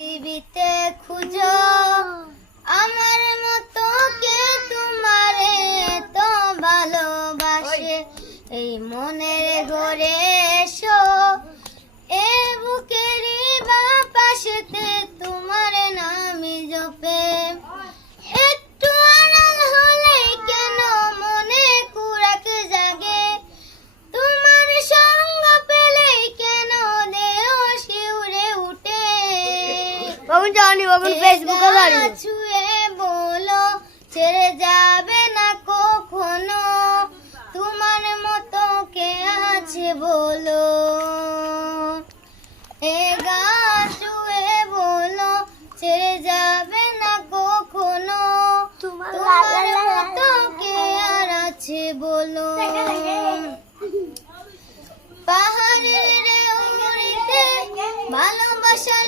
পৃথিবীতে খুঁজো আমার মতো কে তোমারে তো ভালোবাসে, এই মনের ঘরে এসো, এ বুকেরই বাপাশেতে তোমার নামই জপে। একটু আড়াল হলেই কেন মনে কুরাক জাগে, তোমার সঙ্গ পেলেই কেন দেহ শিউরে উঠে। বাবুন জানি বাবুন ফেসবুকে জানি ছুঁয়ে বলো ছেড়ে যাবে না কখনো, তোমার মতো কে আছে বলো। এ গা ছুঁয়ে বলো ছেড়ে যাবে না কখনো, তোমার মতো কে আর আছে বলো। পাহাড়ের উড়িতে ভালোবাসা